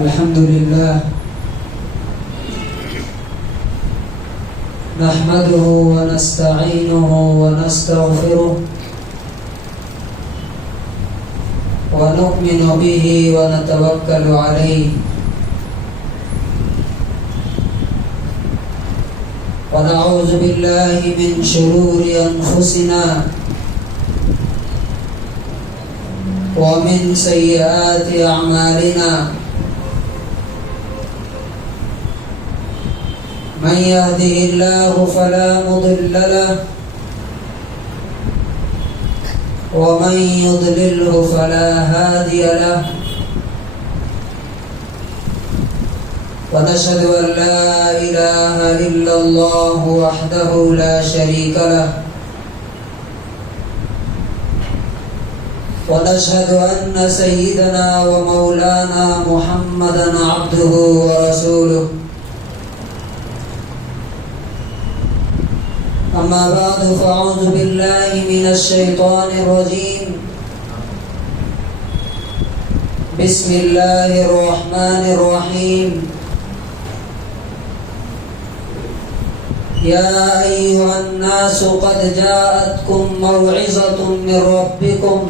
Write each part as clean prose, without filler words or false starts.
الحمد لله نحمده ونستعينه ونستغفره ونؤمن به ونتوكل عليه ونعوذ بالله من شرور أنفسنا ومن سيئات أعمالنا من يهده الله فلا مضل له ومن يضلله فلا هادي له ونشهد أن لا إله إلا الله وحده لا شريك له ونشهد أن سيدنا ومولانا محمدا عبده ورسوله أما بعد فأعوذ بالله من الشيطان الرجيم بسم الله الرحمن الرحيم يا أيها الناس قد جاءتكم موعظة من ربكم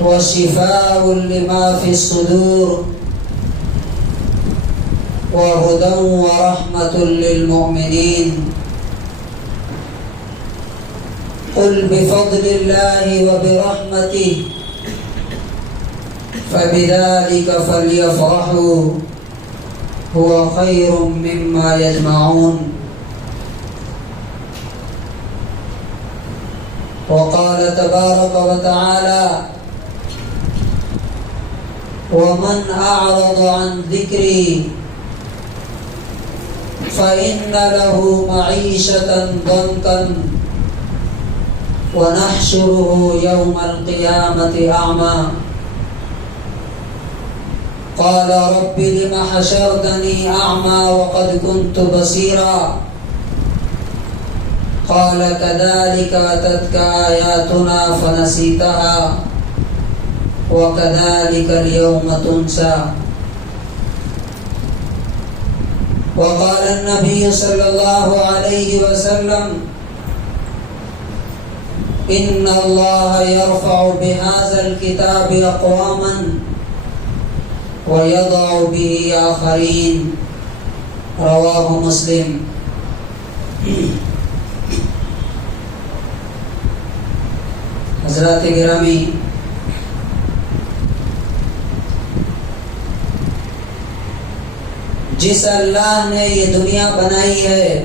وشفاء لما في الصدور وهدى ورحمة للمؤمنين قل بفضل الله وبرحمته فبذلك فليفرحوا هو خير مما يجمعون وقال تبارك وتعالى ومن أعرض عن ذكري فإن له معيشة ضنكا ونحشره يوم القيامة أعمى قال رب لم حشرتني أعمى وقد كنت بصيرا قال كذلك أتتك آياتنا فنسيتها وكذلك اليوم تنسى وقال النبي صلى الله عليه وسلم إن الله يرفع بهذا الكتاب أقواما ويضع به آخرين رواه مسلم حضرات گرامی، جس اللہ نے یہ دنیا بنائی ہے،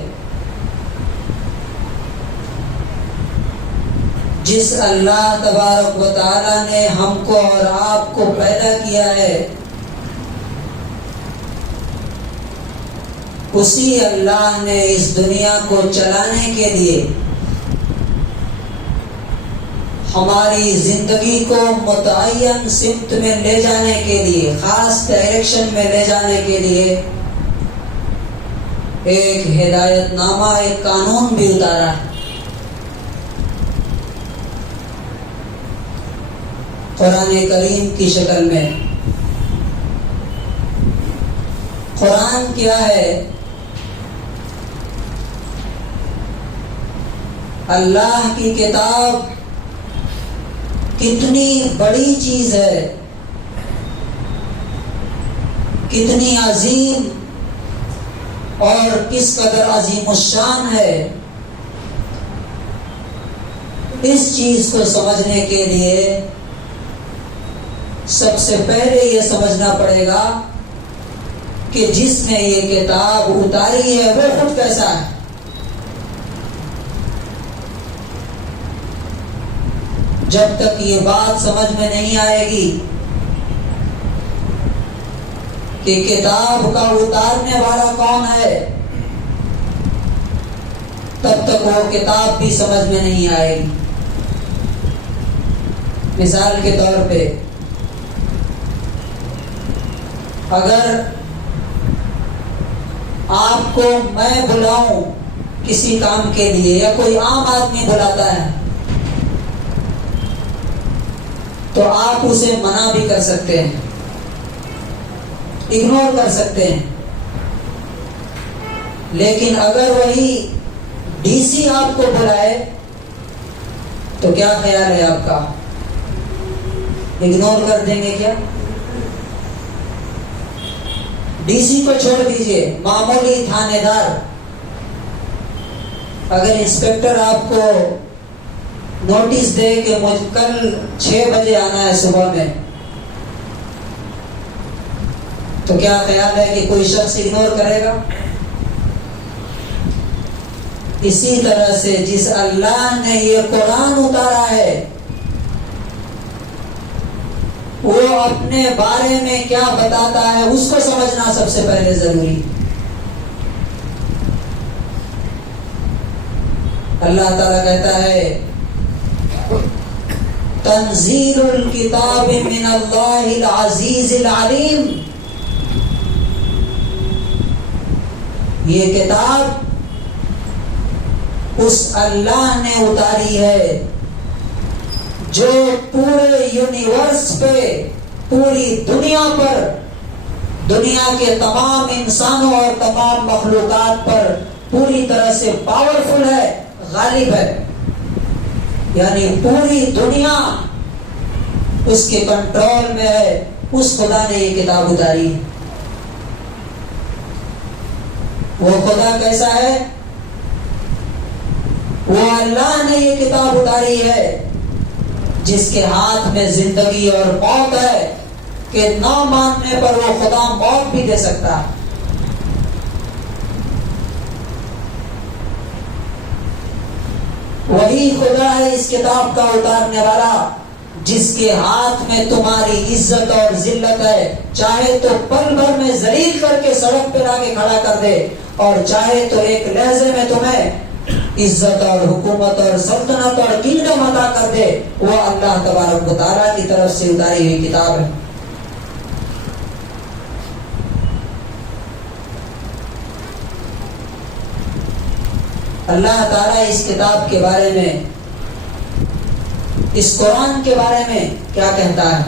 جس اللہ تبارک و تعالی نے ہم کو اور آپ کو پیدا کیا ہے، اسی اللہ نے اس دنیا کو چلانے کے لیے، ہماری زندگی کو متعین سمت میں لے جانے کے لیے، خاص ڈائریکشن میں لے جانے کے لیے ایک ہدایت نامہ، ایک قانون بھی اتارا ہے۔ قرآن کریم کی شکل میں۔ قرآن کیا ہے؟ اللہ کی کتاب کتنی بڑی چیز ہے، کتنی عظیم اور کس قدر عظیم الشان ہے، اس چیز کو سمجھنے کے لیے سب سے پہلے یہ سمجھنا پڑے گا کہ جس نے یہ کتاب اتاری ہے وہ خود کیسا ہے۔ جب تک یہ بات سمجھ میں نہیں آئے گی کہ کتاب کا اتارنے والا کون ہے، تب تک وہ کتاب بھی سمجھ میں نہیں آئے گی۔ مثال کے طور پہ اگر آپ کو میں بلاؤں کسی کام کے لیے، یا کوئی عام آدمی بلاتا ہے، تو آپ اسے منع بھی کر سکتے ہیں، اگنور کر سکتے ہیں، لیکن اگر وہی ڈی سی آپ کو بلائے تو کیا خیال ہے آپ کا؟ اگنور کر دیں گے کیا؟ ڈی سی کو چھوڑ دیجئے، معمولی تھانے دار، اگر انسپکٹر آپ کو نوٹس دے کہ مجھ کل 6 بجے آنا ہے صبح میں، تو کیا خیال ہے کہ کوئی شخص اگنور کرے گا؟ اسی طرح سے جس اللہ نے یہ قرآن اتارا ہے وہ اپنے بارے میں کیا بتاتا ہے اس کو سمجھنا سب سے پہلے ضروری۔ اللہ تعالیٰ کہتا ہے تنزیل الکتاب من اللہ العزیز العلیم، یہ کتاب اس اللہ نے اتاری ہے جو پورے یونیورس پہ، پوری دنیا پر، دنیا کے تمام انسانوں اور تمام مخلوقات پر پوری طرح سے پاورفل ہے، غالب ہے، یعنی پوری دنیا اس کے کنٹرول میں ہے۔ اس خدا نے یہ کتاب اتاری۔ وہ خدا کیسا ہے؟ وہ اللہ نے یہ کتاب اتاری ہے جس کے ہاتھ میں زندگی اور موت ہے، کہ نہ ماننے پر وہ خدا موت بھی دے سکتا ہے۔ وہی خدا ہے اس کتاب کا اتارنے والا جس کے ہاتھ میں تمہاری عزت اور ذلت ہے، چاہے تو پل بھر میں ذلیل کر کے سڑک پہ لا کے کھڑا کر دے، اور چاہے تو ایک لہجے میں تمہیں عزت اور حکومت اور سلطنت اور کنگڈم عطا کر دے۔ وہ اللہ تبارک و تعالیٰ کی طرف سے اتاری ہوئی کتاب ہے۔ اللہ تعالیٰ اس کتاب کے بارے میں، اس قرآن کے بارے میں کیا کہتا ہے؟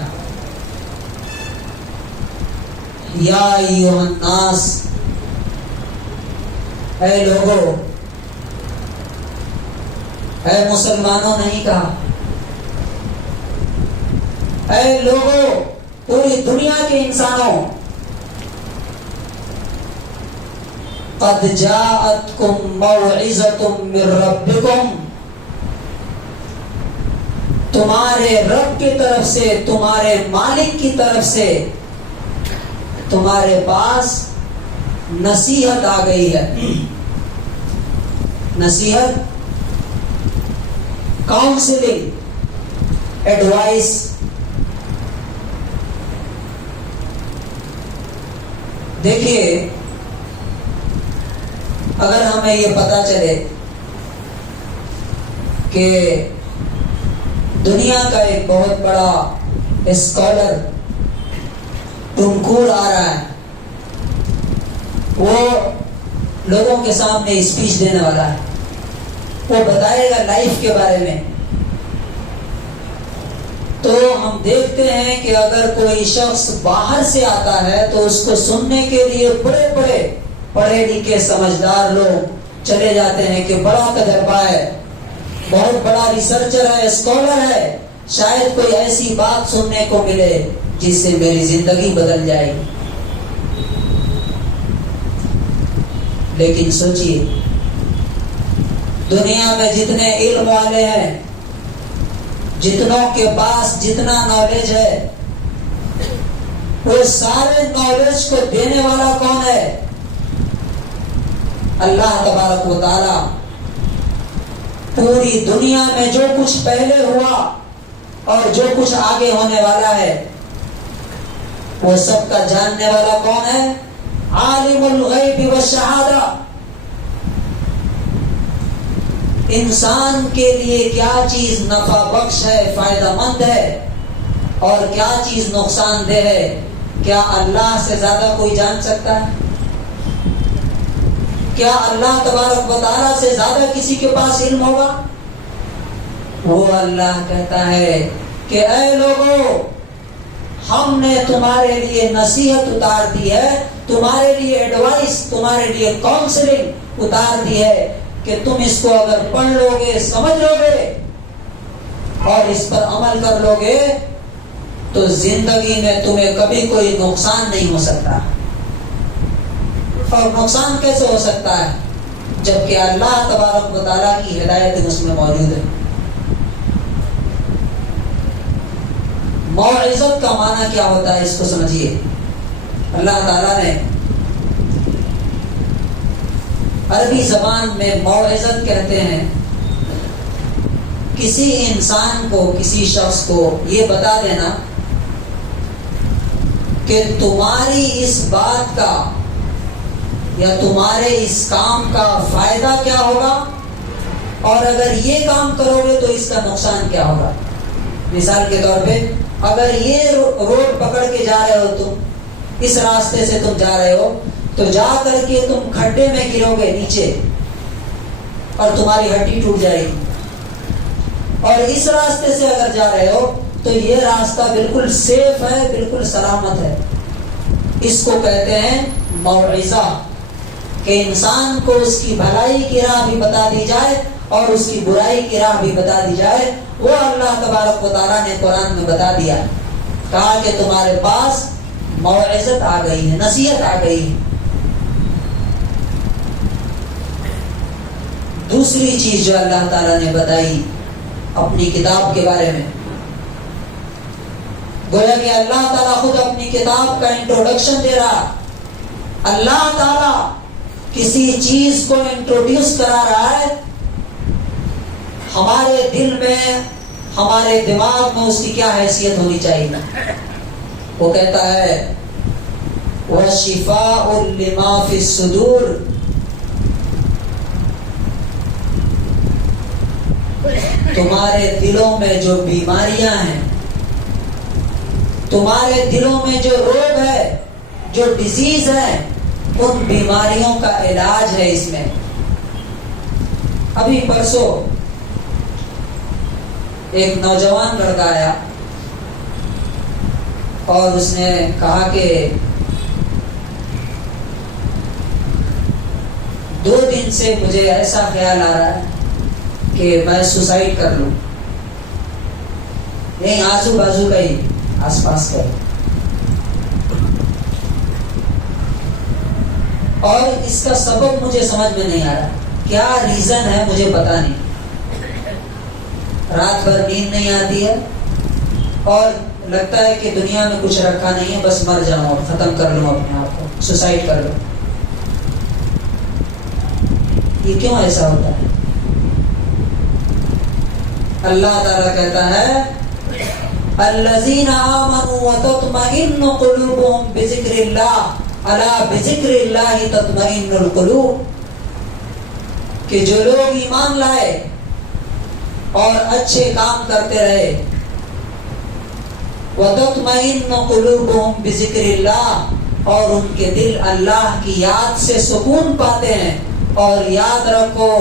یا ایھا الناس، اے لوگو، اے مسلمانوں نہیں کہا، اے لوگو، پوری دنیا کے انسانوں، قد جاءتکم موعظۃ من ربکم، تمہارے رب کی طرف سے، تمہارے مالک کی طرف سے تمہارے پاس نصیحت آ گئی ہے۔ نصیحت، کاؤنسلنگ، ایڈوائس۔ دیکھیے، اگر ہمیں یہ پتا چلے کہ دنیا کا ایک بہت بڑا اسکالر ٹنکور آ رہا ہے، وہ لوگوں کے سامنے اسپیچ دینے والا ہے، وہ بتائے گا لائف کے بارے میں، تو ہم دیکھتے ہیں کہ اگر کوئی شخص باہر سے آتا ہے تو اس کو سننے کے لیے بڑے بڑے پڑھے لکھے سمجھدار لوگ چلے جاتے ہیں کہ بڑا تجربہ ہے، بہت بڑا ریسرچر ہے، اسکالر ہے، شاید کوئی ایسی بات سننے کو ملے جس سے میری زندگی بدل جائے گی۔ لیکن سوچئے، دنیا میں جتنے علم والے ہیں، جتنوں کے پاس جتنا نالج ہے، وہ سارے نالج کو دینے والا کون ہے؟ اللہ تبارک و تعالی۔ پوری دنیا میں جو کچھ پہلے ہوا اور جو کچھ آگے ہونے والا ہے، وہ سب کا جاننے والا کون ہے؟ عالم الغیب والشہادہ۔ انسان کے لیے کیا چیز نفع بخش ہے، فائدہ مند ہے، اور کیا چیز نقصان دہ ہے، کیا اللہ سے زیادہ کوئی جان سکتا ہے؟ کیا اللہ تبارک و تعالیٰ سے زیادہ کسی کے پاس علم ہوگا؟ وہ اللہ کہتا ہے کہ اے لوگو، ہم نے تمہارے لیے نصیحت اتار دی ہے، تمہارے لیے ایڈوائس، تمہارے لیے کاؤنسلنگ اتار دی ہے کہ تم اس کو اگر پڑھ لو گے، سمجھ لو گے اور اس پر عمل کر لو گے تو زندگی میں تمہیں کبھی کوئی نقصان نہیں ہو سکتا۔ اور نقصان کیسے ہو سکتا ہے جبکہ اللہ تبارک و تعالیٰ کی ہدایت اس میں موجود ہے۔ موعظت کا معنی کیا ہوتا ہے اس کو سمجھیے۔ اللہ تعالیٰ نے عربی زبان میں موعظت کہتے ہیں کسی انسان کو، کسی شخص کو یہ بتا دینا کہ تمہاری اس بات کا یا تمہارے اس کام کا فائدہ کیا ہوگا اور اگر یہ کام کرو گے تو اس کا نقصان کیا ہوگا۔ مثال کے طور پہ اگر یہ روڈ پکڑ کے جا رہے ہو، تم اس راستے سے تم جا رہے ہو تو جا کر کے تم کھڈے میں گرو گے نیچے اور تمہاری ہڈی ٹوٹ جائے گی، اور اس راستے سے اگر جا رہے ہو تو یہ راستہ بالکل سیف ہے، بالکل سلامت ہے۔ اس کو کہتے ہیں موعظہ، کہ انسان کو اس کی بھلائی کی راہ بھی بتا دی جائے اور اس کی برائی کی راہ بھی بتا دی جائے۔ وہ اللہ تبارک و تعالیٰ نے قرآن میں بتا دیا، کہا کہ تمہارے پاس موعظت آ گئی ہے، نصیحت آ گئی ہے۔ دوسری چیز جو اللہ تعالیٰ نے بتائی اپنی کتاب کے بارے میں، گویا کہ اللہ تعالیٰ خود اپنی کتاب کا انٹروڈکشن دے رہا۔ اللہ تعالیٰ کسی چیز کو انٹروڈیوس کرا رہا ہے، ہمارے دل میں، ہمارے دماغ میں اس کی کیا حیثیت ہونی چاہیے۔ وہ کہتا ہے وَشِفَاءٌ لِمَا فِي الصُّدُورِ، تمہارے دلوں میں جو بیماریاں ہیں، تمہارے دلوں میں جو روگ ہے، جو ڈیزیز ہے، ان بیماریوں کا علاج ہے اس میں۔ ابھی پرسوں ایک نوجوان لڑکا آیا اور اس نے کہا کہ 2 دن سے مجھے ایسا خیال آ رہا ہے کہ میں سوسائڈ کر لوں، نہیں آزو بازو کا ہی، آس پاس کا ہی، اور اس کا سبب مجھے سمجھ میں نہیں آ رہا، کیا ریزن ہے مجھے پتا نہیں۔ رات بھر نیند نہیں آتی ہے اور لگتا ہے کہ دنیا میں کچھ رکھا نہیں ہے، بس مر جاؤں اور ختم کر لوں اپنے آپ کو، سوسائڈ کر لوں۔ یہ کیوں ایسا ہوتا ہے؟ اللہ تعالیٰ کہتا ہے الذین آمنوا وتطمئن قلوبهم بذکر اللہ الا بذکر اللہ تطمئن القلوب، کہ جو لوگ ایمان لائے اور اچھے کام کرتے رہے، وتطمئن قلوبهم بذکر اللہ، اور ان کے دل اللہ کی یاد سے سکون پاتے ہیں۔ اور یاد رکھو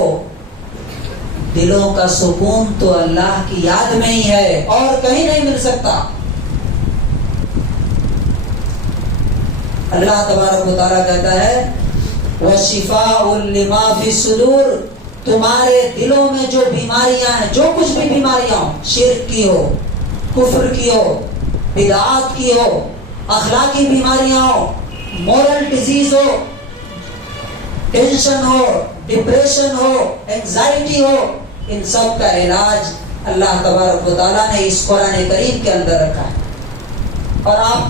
دلوں کا سکون تو اللہ کی یاد میں ہی ہے اور کہیں نہیں مل سکتا۔ اللہ تبارک و تعالیٰ کہتا ہے وَشِفَاءٌ لِمَا فِي الصُّدُورِ، تمہارے دلوں میں جو بیماریاں ہیں، جو کچھ بھی بیماریاں ہوں، شرک کی ہو، کفر کی ہو، بدعات کی ہو، اخلاقی بیماریاں ہو، مورل ڈیزیز ہو، ٹینشن ہو، ڈپریشن ہو، انگزائٹی ہو، ان سب کا علاج اللہ تبارک و تعالیٰ نے اس قرآن کریم کے اندر رکھا ہے۔ اور آپ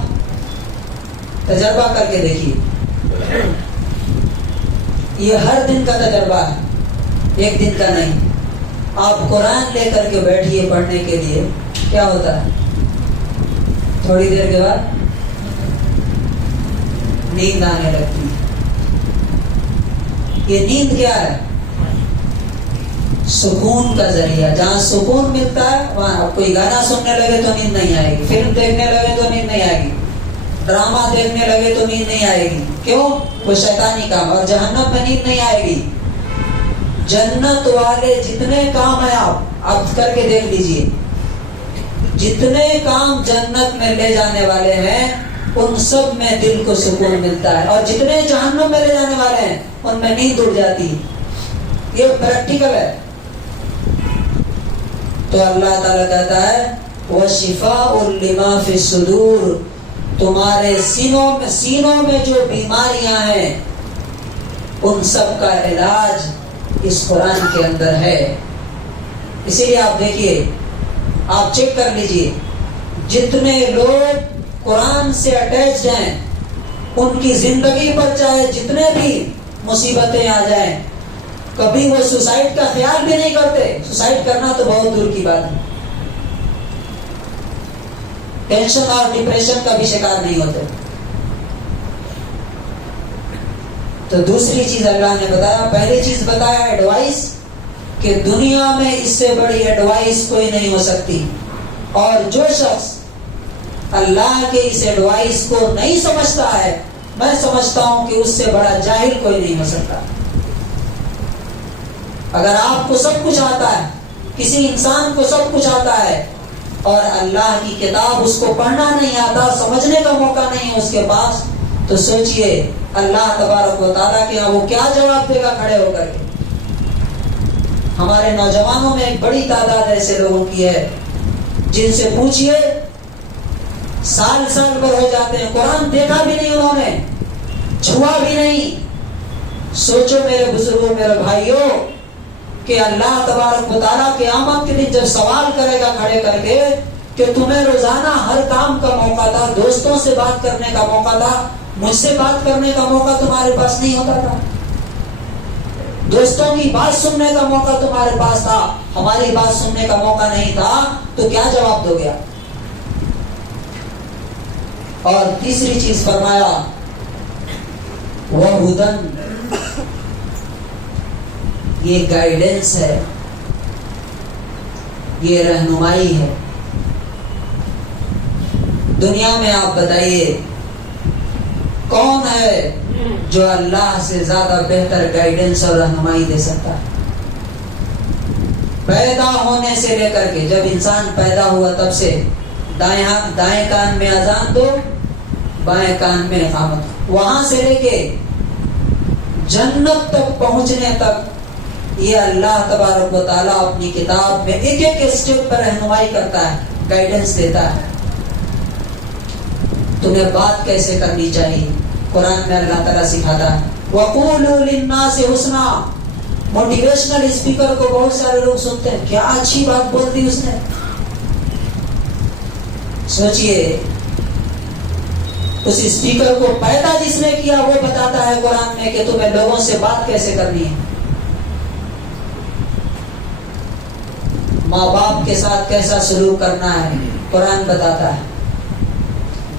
تجربہ کر کے دیکھیے، یہ ہر دن کا تجربہ ہے، ایک دن کا نہیں۔ آپ قرآن لے کر کے بیٹھیے پڑھنے کے لیے، کیا ہوتا ہے؟ تھوڑی دیر کے بعد نیند آنے لگتی ہے۔ یہ نیند کیا ہے؟ سکون کا ذریعہ۔ جہاں سکون ملتا ہے وہاں کوئی گانا سننے لگے تو نیند نہیں آئے گی، فلم دیکھنے لگے تو نیند نہیں آئے گی، ڈرامہ دیکھنے لگے تو نیند نہیں آئے گی۔ کیوں؟ وہ شیطانی کام۔ اور جہنم میں نیند نہیں آئے گی۔ جنت والے جتنے کام ہیں آپ کر کے دیکھ لیجئے، جتنے کام جنت میں لے جانے والے ہیں ان سب میں دل کو سکون ملتا ہے، اور جتنے جہنم میں لے جانے والے ہیں ان میں نیند اڑ جاتی ہے۔ یہ پریکٹیکل ہے۔ تو اللہ تعالیٰ کہتا ہے وَشِفَاءٌ لِمَا فِي الصُّدُورِ، تمہارے سینوں میں جو بیماریاں ہیں ان سب کا علاج اس قرآن کے اندر ہے۔ اسی لیے آپ دیکھیے، آپ چیک کر لیجئے، جتنے لوگ قرآن سے اٹیچڈ ہیں ان کی زندگی پر چاہے جتنے بھی مصیبتیں آ جائیں کبھی وہ سوسائڈ کا خیال بھی نہیں کرتے۔ سوسائڈ کرنا تو بہت دور کی بات ہے، ٹینشن اور ڈپریشن کا بھی شکار نہیں ہوتے۔ تو دوسری چیز اللہ نے بتایا، پہلی چیز بتایا ایڈوائس، کہ دنیا میں اس سے بڑی ایڈوائس کوئی نہیں ہو سکتی، اور جو شخص اللہ کے اس ایڈوائس کو نہیں سمجھتا ہے میں سمجھتا ہوں کہ اس سے بڑا جاہل کوئی نہیں ہو سکتا۔ اگر آپ کو سب کچھ آتا ہے، کسی انسان کو سب کچھ آتا ہے، اور اللہ کی کتاب اس کو پڑھنا نہیں آتا، سمجھنے کا موقع نہیں ہے اس کے پاس، تو سوچئے اللہ تبارک و تعالیٰ کے یہاں وہ کیا جواب دے گا کھڑے ہو کر کے۔ ہمارے نوجوانوں میں ایک بڑی تعداد ایسے لوگوں کی ہے جن سے پوچھئے سال بھر ہو جاتے ہیں، قرآن دیکھا بھی نہیں انہوں نے، چھوا بھی نہیں۔ سوچو میرے بزرگوں، میرے بھائیوں، کہ اللہ تبارک و تعالیٰ قیامت کے دن جب سوال کرے گا کھڑے کر کے کہ تمہیں روزانہ ہر کام کا موقع تھا، دوستوں سے بات کرنے کا موقع تھا، مجھ سے بات کرنے کا موقع تمہارے پاس نہیں ہوتا تھا، دوستوں کی بات سننے کا موقع تمہارے پاس تھا، ہماری بات سننے کا موقع نہیں تھا، تو کیا جواب دو گے؟ اور تیسری چیز فرمایا وَهُدًى، یہ گائیڈنس ہے، یہ رہنمائی ہے۔ دنیا میں آپ بتائیے کون ہے جو اللہ سے زیادہ بہتر گائیڈنس اور رہنمائی دے سکتا ہے؟ پیدا ہونے سے لے کر کے، جب انسان پیدا ہوا تب سے دائیں کان میں اذان دو، بائیں کان میں اقامت، وہاں سے لے کے جنت تک پہنچنے تک یہ اللہ تبارک و تعالیٰ اپنی کتاب میں ایک ایک اسٹیپ پر رہنمائی کرتا ہے، گائیڈنس دیتا ہے۔ تمہیں بات کیسے کرنی چاہیے قرآن میں اللہ تعالیٰ سکھاتا ہے۔ وَقُولُوا لِلنَّاسِ حُسْنًا، موٹیویشنل اسپیکر کو بہت سارے لوگ سنتے ہیں، کیا اچھی بات بول دی اس نے۔ سوچئے اس اسپیکر کو پیدا جس نے کیا وہ بتاتا ہے قرآن میں کہ تمہیں لوگوں سے بات کیسے کرنی ہے، ماں باپ کے ساتھ کیسا سلوک کرنا ہے قرآن بتاتا ہے،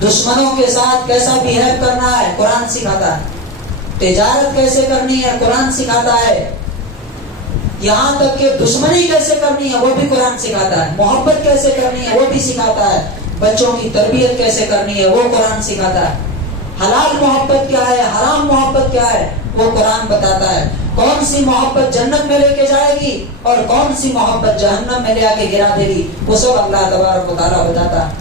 دشمنوں کے ساتھ کیسا بیہیو کرنا ہے قرآن سکھاتا ہے، تجارت کیسے کرنی ہے قرآن سکھاتا ہے، یہاں تک کہ دشمنی کیسے کرنی ہے وہ بھی قرآن سکھاتا ہے، محبت کیسے کرنی ہے وہ بھی سکھاتا ہے، بچوں کی تربیت کیسے کرنی ہے وہ قرآن سکھاتا ہے، حلال محبت کیا ہے، حرام محبت کیا ہے وہ قرآن بتاتا ہے، کون سی محبت جنت میں لے کے جائے گی اور کون سی محبت جہنم میں لے آ کے گرا دے گی، وہ سب اللہ تبارک و تعالیٰ بتاتا ہے۔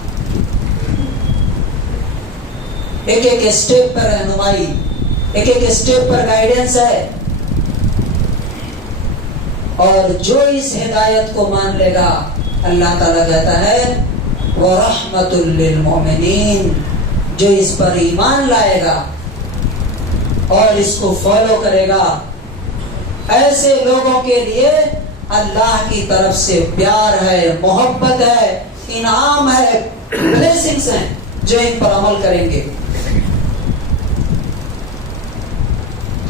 ایک ایک اسٹیپ پر رہنمائی، ایک ایک اسٹیپ پر گائیڈنس ہے، اور جو اس ہدایت کو مان لے گا اللہ تعالیٰ کہتا ہے وَرَحْمَةٌ لِّلْمُؤْمِنِينَ، جو اس پر ایمان لائے گا اور اس کو فالو کرے گا، ایسے لوگوں کے لیے اللہ کی طرف سے پیار ہے، محبت ہے، انعام ہے، بلیسنگز ہیں جو ان پر عمل کریں گے۔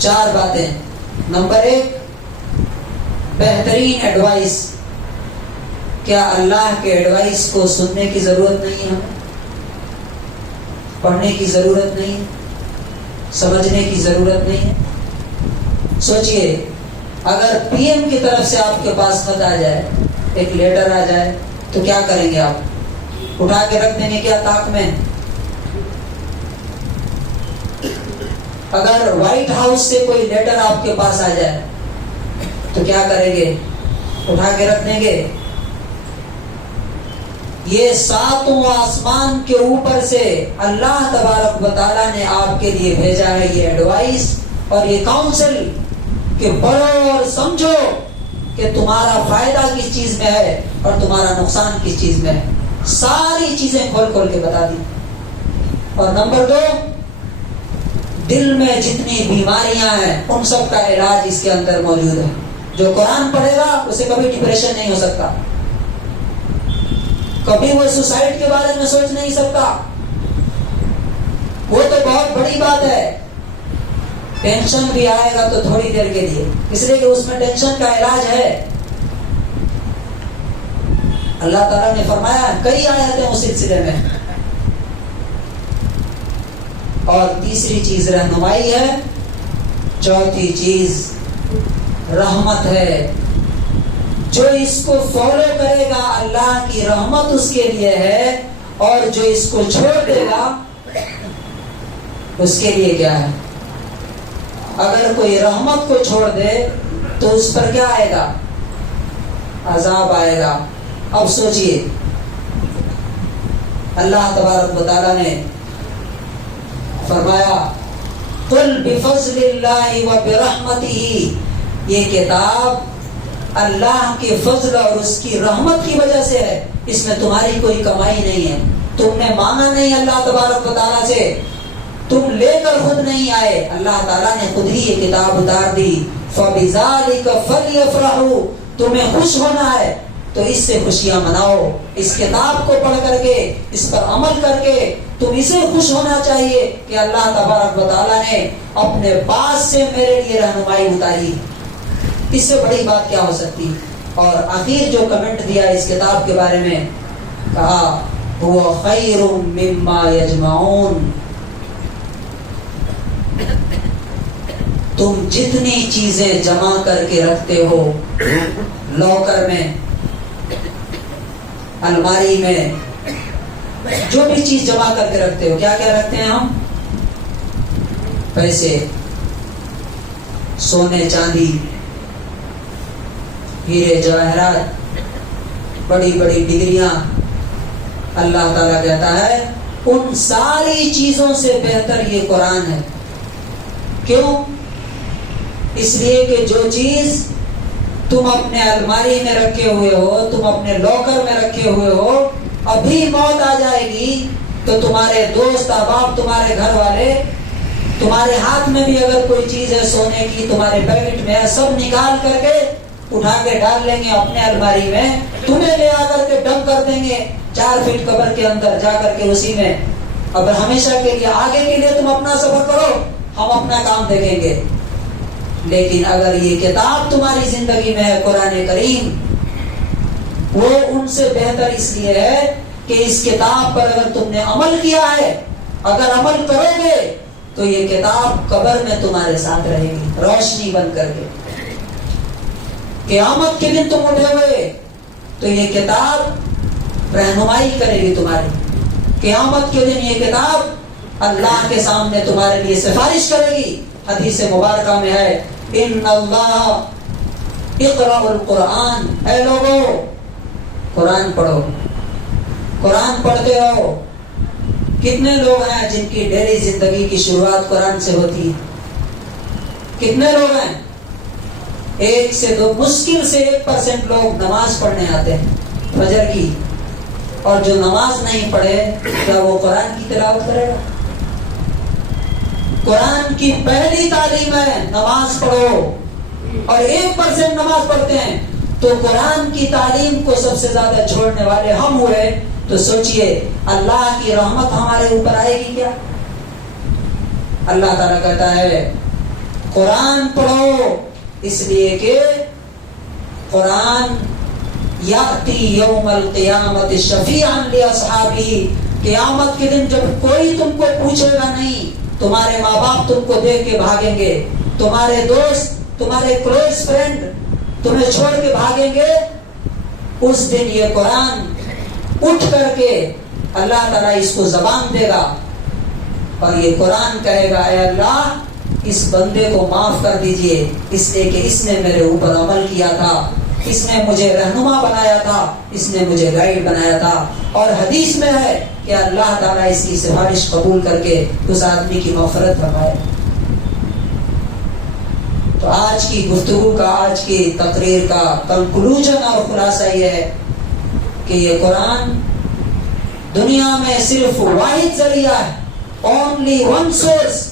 4 باتیں۔ نمبر 1، بہترین ایڈوائس۔ کیا اللہ کے ایڈوائس کو سننے کی ضرورت نہیں ہے، ہمیں پڑھنے کی ضرورت نہیں ہے، سمجھنے کی ضرورت نہیں ہے؟ سوچئے اگر پی ایم کی طرف سے آپ کے پاس خط آ جائے، ایک لیٹر آ جائے، تو کیا کریں گے؟ آپ اٹھا کے رکھ دیں گے کیا طاق میں؟ اگر وائٹ ہاؤس سے کوئی لیٹر آپ کے پاس آ جائے تو کیا کریں گے؟ اٹھا کے رکھ دیں گے؟ یہ ساتوں آسمان کے اوپر سے اللہ تبارک و تعالیٰ نے آپ کے لیے بھیجا ہے یہ ایڈوائس اور یہ کاؤنسل کہ پڑھو اور سمجھو کہ تمہارا فائدہ کس چیز میں ہے اور تمہارا نقصان کس چیز میں ہے. ساری چیزیں کھول کھول کے بتا دی. اور نمبر 2، دل میں جتنی بیماریاں ہیں ان سب کا علاج اس کے اندر موجود ہے. جو قرآن پڑھے گا اسے کبھی ڈپریشن نہیں ہو سکتا، کبھی وہ سوسائڈ کے بارے میں سوچ نہیں سکتا. وہ تو بہت بڑی بات ہے. ٹینشن بھی آئے گا تو تھوڑی دیر کے لیے، اس لیے کہ اس میں ٹینشن کا علاج ہے. اللہ تعالیٰ نے فرمایا کئی آیتیں اس سلسلے میں. اور تیسری چیز رہنمائی ہے، چوتھی چیز رحمت ہے. جو اس کو فالو کرے گا اللہ کی رحمت اس کے لیے ہے، اور جو اس کو چھوڑ دے گا اس کے لیے کیا ہے؟ اگر کوئی رحمت کو چھوڑ دے تو اس پر کیا آئے گا؟ عذاب آئے گا. اب سوچئے، اللہ تبارک و تعالیٰ نے فرمایا قل بفضل اللہ وبرحمتہ، یہ کتاب اللہ کے فضل اور اس کی رحمت کی وجہ سے ہے، اس میں تمہاری کوئی کمائی نہیں ہے. تم نے مانگا نہیں اللہ تبارک و تعالیٰ سے، تم لے کر خود نہیں آئے، اللہ تعالیٰ نے خود ہی یہ کتاب اتار دی. فَبِذَلِكَ فَلْيَفْرَحُوا، تمہیں خوش ہونا ہے تو اس سے خوشیاں مناؤ. اس کتاب کو پڑھ کر کے، اس پر عمل کر کے تم اسے خوش ہونا چاہیے کہ اللہ تبارک و تعالیٰ نے اپنے پاس سے میرے لیے رہنمائی اتاری. اس سے بڑی بات کیا ہو سکتی؟ اور آخر جو کمنٹ دیا اس کتاب کے بارے میں، کہا هُوَ خَيْرٌ مِّمَّا يَجْمَعُونَ، تم جتنی چیزیں جمع کر کے رکھتے ہو، لاکر میں، الماری میں، جو بھی چیز جمع کر کے رکھتے ہو، کیا کیا رکھتے ہیں ہم؟ پیسے، سونے چاندی، ہیرے جواہرات، بڑی بڑی ڈگریاں. اللہ تعالیٰ کہتا ہے ان ساری چیزوں سے بہتر یہ قرآن ہے. کیوں؟ اس لیے کہ جو چیز تم اپنے الماری میں رکھے ہوئے ہو، تم اپنے لاکر میں رکھے ہوئے ہو، ابھی موت آ جائے گی تو تمہارے دوست احباب، تمہارے گھر والے، تمہارے ہاتھ میں بھی اگر کوئی چیز ہے سونے کی، تمہارے پیکٹ میں ہے، سب نکال کر کے اٹھا کے ڈال لیں گے اپنے الماری میں، تمہیں لے آ کر کے ڈمپ کر دیں گے 4 فٹ قبر کے اندر جا کر کے اسی میں. اب ہمیشہ کے لیے، آگے کے لیے تم اپنا سفر کرو، ہم اپنا کام دیکھیں گے. لیکن اگر یہ کتاب تمہاری زندگی میں ہے، قرآن کریم، وہ ان سے بہتر اس لیے ہے کہ اس کتاب پر اگر تم نے عمل کیا ہے، اگر عمل کرو گے تو یہ کتاب قبر میں تمہارے ساتھ رہے گی روشنی بن کر کے. قیامت کے دن تم اٹھے ہوئے تو یہ کتاب رہنمائی کرے گی تمہاری. قیامت کے دن یہ کتاب اللہ کے سامنے تمہارے لیے سفارش کرے گی. حدیث مبارکہ میں ہے ان اللہ اقرأ القرآن، اے لوگو قرآن پڑھو. قرآن پڑھتے ہو. کتنے لوگ ہیں جن کی ڈیلی زندگی کی شروعات قرآن سے ہوتی ہے؟ کتنے لوگ ہیں؟ 1 سے 2، مشکل سے 1% لوگ نماز پڑھنے آتے ہیں فجر کی. اور جو نماز نہیں پڑھے کیا وہ قرآن کی تلاوت کرے گا؟ قرآن کی پہلی تعلیم ہے نماز پڑھو، اور 1% نماز پڑھتے ہیں. تو قرآن کی تعلیم کو سب سے زیادہ چھوڑنے والے ہم ہوئے. تو سوچئے اللہ کی رحمت ہمارے اوپر آئے گی کیا؟ اللہ تعالیٰ کہتا ہے قرآن پڑھو، اس لیے کہ قرآن یاتی یوم القیامت شفیعا لاصحابہ، قیامت کے دن جب کوئی تم کو پوچھے گا نہیں، تمہارے ماں باپ تم کو دیکھ کے بھاگیں گے، تمہارے دوست، تمہارے کلوز فرینڈ تمہیں چھوڑ کے بھاگیں گے، اس دن یہ قرآن اٹھ کر کے اللہ تعالیٰ اس کو زبان دے گا اور یہ قرآن کہے گا اے اللہ اس بندے کو معاف کر دیجئے، اس لیے کہ اس نے میرے اوپر عمل کیا تھا، اس نے مجھے رہنما بنایا تھا، اس نے مجھے گائیڈ بنایا تھا. اور حدیث میں ہے کہ اللہ تعالیٰ اس کی سفارش قبول کر کے اس آدمی کی مغفرت فرمائے. تو آج کی گفتگو کا، آج کی تقریر کا کنکلوژن اور خلاصہ یہ ہے کہ یہ قرآن دنیا میں صرف واحد ذریعہ ہے، اونلی ون سورس،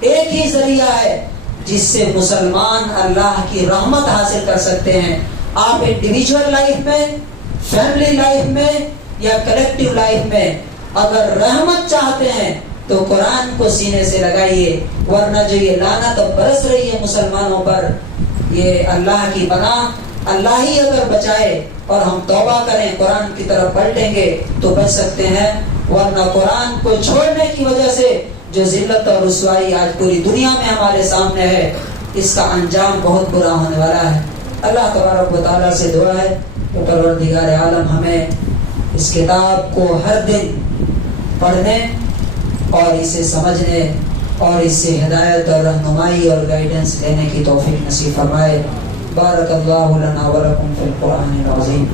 ایک ہی ذریعہ ہے جس سے مسلمان اللہ کی رحمت حاصل کر سکتے ہیں. آپ انڈیویجول لائف میں، فیملی لائف میں یا کلیکٹیو لائف میں اگر رحمت چاہتے ہیں تو قرآن کو سینے سے لگائیے، ورنہ جو یہ لعنت برس رہی ہے مسلمانوں پر، یہ اللہ کی پناہ، اللہ ہی اگر بچائے اور ہم توبہ کریں، قرآن کی طرف پلٹیں گے تو بچ سکتے ہیں. ورنہ قرآن کو چھوڑنے کی وجہ سے جو ذلت اور رسوائی آج پوری دنیا میں ہمارے سامنے ہے، اس کا انجام بہت برا ہونے والا ہے. اللہ تبارک و تعالیٰ سے دعا ہے کہ پروردگار عالم ہمیں اس کتاب کو ہر دن پڑھنے اور اسے سمجھنے اور اس سے ہدایت اور رہنمائی اور گائیڈنس لینے کی توفیق نصیب فرمائے. بارک اللہ لنا ولکم فی القرآن العظیم.